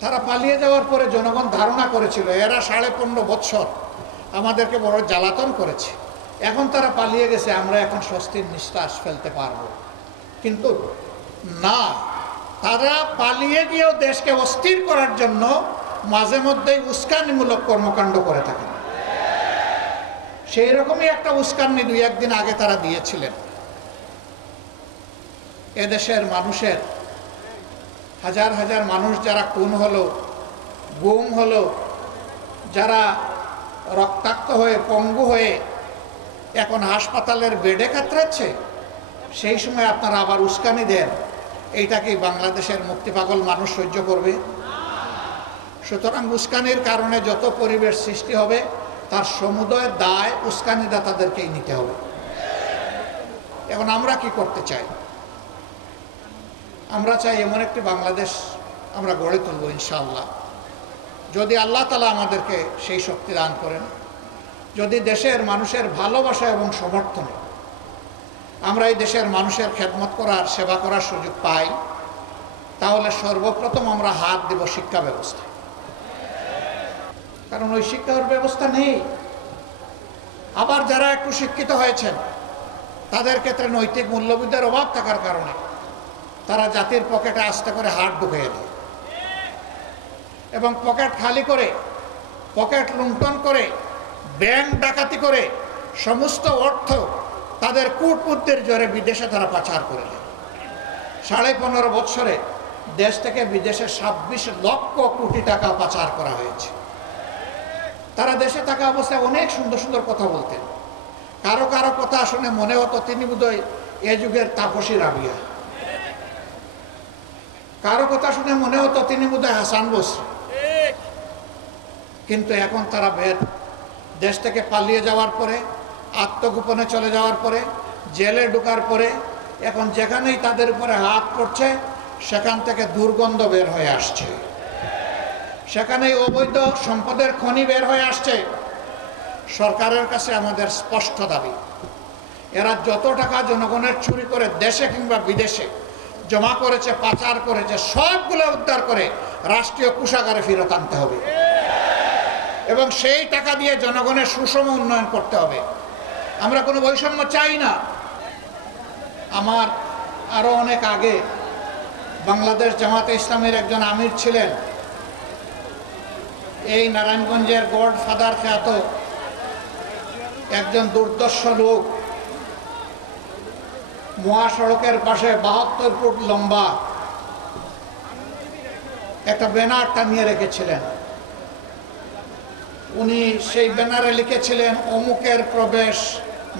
তারা পালিয়ে যাওয়ার পরে জনগণ ধারণা করেছিল, এরা সাড়ে পনেরো বৎসর আমাদেরকে বড় জ্বালাতন করেছে। এখন তারা পালিয়ে গেছে, আমরা এখন স্বস্তির নিঃশ্বাস ফেলতে পারব। কিন্তু না, তারা পালিয়ে গিয়েও দেশকে অস্থির করার জন্য মাঝে মধ্যেই উস্কানিমূলক কর্মকাণ্ড করে থাকেন সেই রকমই একটা উস্কানি দুই একদিন আগে তারা দিয়েছিলেন। এদেশের মানুষের হাজার হাজার মানুষ যারা খুন হলো, গুম হলো, যারা রক্তাক্ত হয়ে, পঙ্গু হয়ে এখন হাসপাতালের বেডে কাতরাচ্ছে, সেই সময় আপনারা আবার উস্কানি দেন। এইটা কি বাংলাদেশের মুক্তিপাগল মানুষ সহ্য করবে? সুতরাং উস্কানির কারণে যত পরিবেশ সৃষ্টি হবে, তার সমুদয় দায় উস্কানিদাতাদেরকেই নিতে হবে। এখন আমরা কি করতে চাই? আমরা চাই এমন একটি বাংলাদেশ আমরা গড়ে তুলব, ইনশাআল্লাহ। যদি আল্লাহ তালা আমাদেরকে সেই শক্তি দান করেন, যদি দেশের মানুষের ভালোবাসা এবং সমর্থনে আমরা এই দেশের মানুষের খেদমত করার, সেবা করার সুযোগ পাই, তাহলে সর্বপ্রথম আমরা হাত দেব শিক্ষা ব্যবস্থা। কারণ ওই শিক্ষার ব্যবস্থা নেই। আবার যারা একটু শিক্ষিত হয়েছেন, তাদের ক্ষেত্রে নৈতিক মূল্যবোধের অভাব থাকার কারণে তারা জাতির পকেটে আস্তে করে হাত ঢুকিয়ে দেয়। এবং পকেট খালি করে, পকেট লুণ্ঠন করে, ব্যাংক ডাকাতি করে, সমস্ত অর্থ তাদের কূটপুত্রের জোরে বিদেশে তারা পাচার করে দেয়। সাড়ে পনেরো বৎসরে দেশ থেকে বিদেশে ছাব্বিশ লক্ষ কোটি টাকা পাচার করা হয়েছে। তারা দেশে থাকা অবস্থায় অনেক সুন্দর সুন্দর কথা বলতেন। কারও কারও কথা শুনে মনে হতো তিনি বোধহয় এ যুগের তাপসী রাবিয়া। কারও কথা শুনে মনে হতো তিনি বোধহয় হাসান বসরি। কিন্তু এখন তারা বের। দেশ থেকে পালিয়ে যাওয়ার পরে, আত্মগোপনে চলে যাওয়ার পরে, জেলে ঢুকার পরে, এখন যেখানেই তাদের উপরে হাত পড়ছে, সেখান থেকে দুর্গন্ধ বের হয়ে আসছে। সেখানেই অবৈধ সম্পদের খনি বের হয়ে আসছে। সরকারের কাছে আমাদের স্পষ্ট দাবি, এরা যত টাকা জনগণের চুরি করে দেশে কিংবা বিদেশে জমা করেছে, পাচার করেছে, সবগুলো উদ্ধার করে রাষ্ট্রীয় কুষাগারে ফেরত আনতে হবে। এবং সেই টাকা দিয়ে জনগণের সুষম উন্নয়ন করতে হবে। আমরা কোনো বৈষম্য চাই না। আমার আরও অনেক আগে বাংলাদেশ জামাতে ইসলামের একজন আমির ছিলেন। এই নারায়ণগঞ্জের গড ফাদার খ্যাত একজন দুর্দর্শ লোক মহাসড়কের পাশে বাহাত্তর ফুট লম্বা একটা ব্যানার টানিয়ে রেখেছিলেন। উনি সেই ব্যানারে লিখেছিলেন, অমুকের প্রবেশ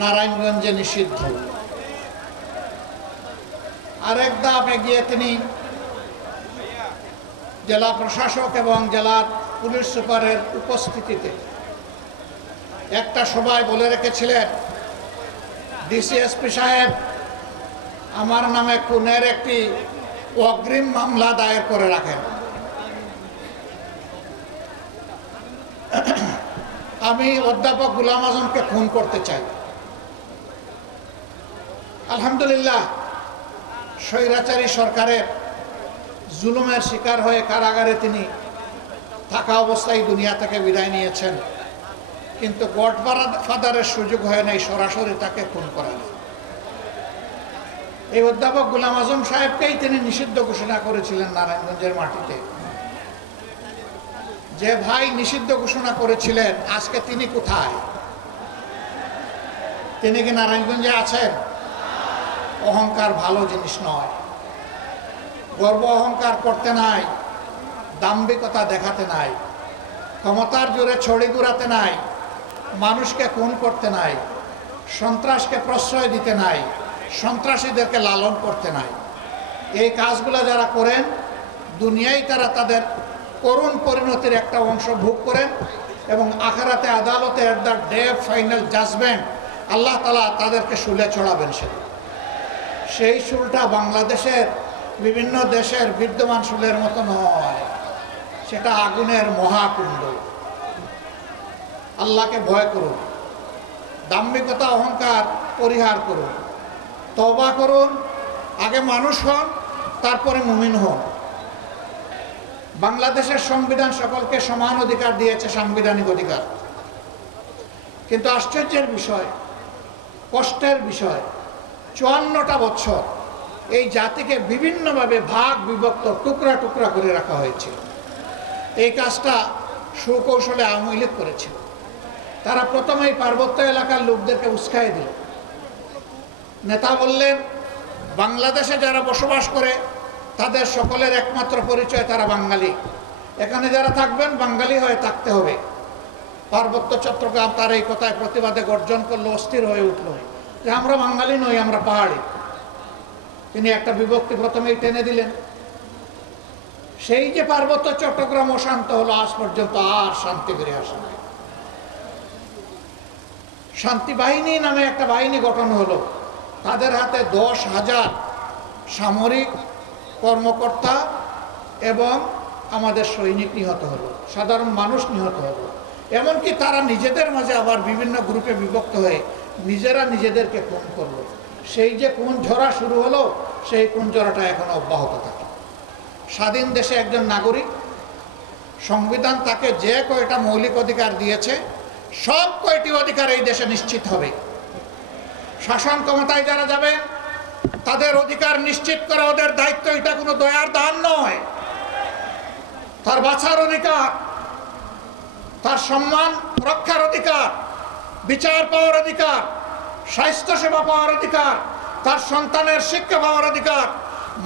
নারায়ণগঞ্জে নিষিদ্ধ। আরেক ধাপ এগিয়ে তিনি জেলা প্রশাসক এবং জেলার পুলিশ সুপারের উপস্থিতিতে একটা সভায় বলে রেখেছিলেন ডিসিএসপি সাহেব আমার নামে খুনের একটি অগ্রিম মামলা দায়ের করে রাখেন। আমি অধ্যাপক গুলাম আজমকে খুন করতে চাই। আলহামদুলিল্লাহ, স্বৈরাচারী সরকারের জুলুমের শিকার হয়ে কারাগারে তিনি থাকা অবস্থায় দুনিয়া থেকে বিদায় নিয়েছেন। কিন্তু গড ফাদারের সুযোগ হয় নাই, সরাসরি তাকে খুন করার। এই অধ্যাপক গুলাম আজম সাহেবকেই তিনি নিষিদ্ধ ঘোষণা করেছিলেন নারায়ণগঞ্জের মাটিতে। যে ভাই নিষিদ্ধ ঘোষণা করেছিলেন, আজকে তিনি কোথায়? তিনি কি নারায়ণগঞ্জে আছেন? অহংকার ভালো জিনিস নয়। গর্ব অহংকার করতে নাই, দাম্ভিকতা দেখাতে নাই, ক্ষমতার জোরে ছড়ি ঘুরাতে নাই, মানুষকে খুন করতে নাই, সন্ত্রাসকে প্রশ্রয় দিতে নাই সন্ত্রাসীদেরকে লালন করতে নাই। এই কাজগুলো যারা করেন, দুনিয়ায় তারা তাদের করুণ পরিণতির একটা অংশ ভোগ করেন এবং আখারাতে আদালতে at the day final judgement আল্লাহ তালা তাদেরকে শুলে চড়াবেন সে সেই শুলটা বাংলাদেশের বিভিন্ন দেশের বিদ্যমান শুলের মতো নয়, সেটা আগুনের মহাকুণ্ড। আল্লাহকে ভয় করুন, দাম্ভিকতা, অহংকার পরিহার করুন। তবা করুন, আগে মানুষ হন, তারপরে মুমিন হন। বাংলাদেশের সংবিধান সকলকে সমান অধিকার দিয়েছে, সাংবিধানিক অধিকার। কিন্তু আশ্চর্যের বিষয়, কষ্টের বিষয়, চুয়ান্নটা বছর এই জাতিকে বিভিন্নভাবে ভাগ, বিভক্ত, টুকরা টুকরা করে রাখা হয়েছে এই কাজটা সুকৌশলে আওয়ামী লীগ করেছিল। তারা প্রথমেই পার্বত্য এলাকার লোকদেরকে উস্কাই দিল। নেতা বললেন, বাংলাদেশে যারা বসবাস করে, তাদের সকলের একমাত্র পরিচয় তারা বাঙালি। এখানে যারা থাকবেন, বাঙালি হয়ে থাকতে হবে। পার্বত্য চট্টগ্রাম তার এই কথায় প্রতিবাদে গর্জন করল, অস্থির হয়ে উঠল। যে আমরা বাঙালি নই, আমরা পাহাড়ি। তিনি একটা বিভক্তি প্রথমেই টেনে দিলেন। সেই যে পার্বত্য চট্টগ্রাম অশান্ত হলো, আজ পর্যন্ত আর শান্তি ফিরে আসে শান্তি বাহিনী নামে একটা বাহিনী গঠন হলো। তাদের হাতে দশ হাজার সামরিক কর্মকর্তা এবং আমাদের সৈনিক নিহত হলো, সাধারণ মানুষ নিহত হলো। এমনকি তারা নিজেদের মাঝে আবার বিভিন্ন গ্রুপে বিভক্ত হয়ে নিজেরা নিজেদেরকে খুন করল। সেই যে কোন ঝরা শুরু হলো, সেই কোন ঝরাটা এখন অব্যাহত থাকে। স্বাধীন দেশে একজন নাগরিক, সংবিধান তাকে যে কয়টা মৌলিক অধিকার দিয়েছে, সব কয়টি অধিকার এই দেশে নিশ্চিত হবে। শাসন ক্ষমতায় যারা যাবে, তাদের অধিকার নিশ্চিত করা ওদের দায়িত্ব, এটা কোনো দয়ার দান নয়। তার বাঁচার অধিকার, তার সম্মান রক্ষার অধিকার, বিচার পাওয়ার অধিকার স্বাস্থ্যসেবা পাওয়ার অধিকার, তার সন্তানের শিক্ষা পাওয়ার অধিকার,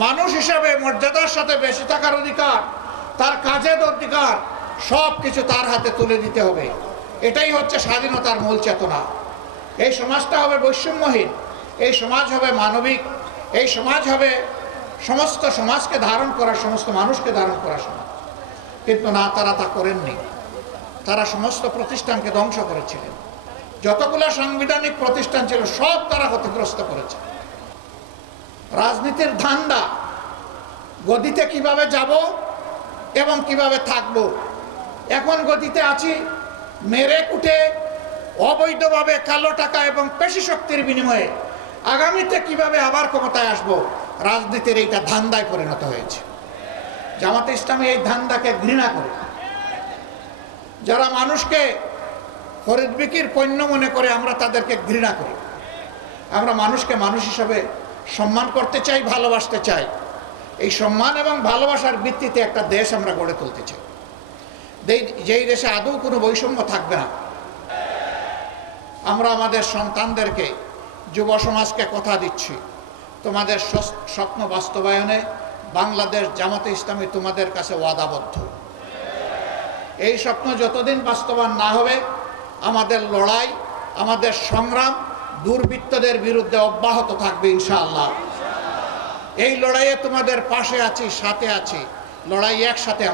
মানুষ হিসাবে মর্যাদার সাথে বেশি থাকার অধিকার, তার কাজের অধিকার সব কিছু তার হাতে তুলে দিতে হবে। এটাই হচ্ছে স্বাধীনতার মূল চেতনা। এই সমাজটা হবে বৈষম্যহীন, এই সমাজ হবে মানবিক, এই সমাজ হবে সমস্ত সমাজকে ধারণ করার সমস্ত মানুষকে ধারণ করার সমাজ। কিন্তু না, তারা তা করেননি। তারা সমস্ত প্রতিষ্ঠানকে ধ্বংস করেছিলেন। যতগুলো সাংবিধানিক প্রতিষ্ঠান ছিল, সব তারা ক্ষতিগ্রস্ত করেছে। রাজনীতির ধান্দা, গদিতে কীভাবে যাব এবং কীভাবে থাকব? এখন গদিতে আছি, মেরে কুটে অবৈধভাবে কালো টাকা এবং পেশি শক্তির বিনিময়ে আগামীতে কীভাবে আবার ক্ষমতায় আসব, রাজনীতির এইটা ধান্দায় পরিণত হয়েছে। জামাতে ইসলামী এই ধান্দাকে ঘৃণা করে। যারা মানুষকে ফরিদ বিকির পণ্য মনে করে, আমরা তাদেরকে ঘৃণা করি। আমরা মানুষকে মানুষ হিসাবে সম্মান করতে চাই, ভালোবাসতে চাই। এই সম্মান এবং ভালোবাসার ভিত্তিতে একটা দেশ আমরা গড়ে তুলতে চাই। যেই- দেশে আদৌ কোনো বৈষম্য থাকবে না আমরা আমাদের সন্তানদেরকে যুব সমাজকে কথা দিচ্ছি। তোমাদের স্বপ্ন বাস্তবায়নে বাংলাদেশ জামাতে ইসলামী তোমাদের কাছে ওয়াদাবদ্ধ। এই স্বপ্ন যতদিন বাস্তবায়ন না হবে, আমাদের লড়াই, আমাদের সংগ্রাম দুর্বৃত্তদের বিরুদ্ধে অব্যাহত থাকবে ইনশাআল্লাহ। এই লড়াইয়ে তোমাদের পাশে আছি, সাথে আছি। লড়াই একসাথে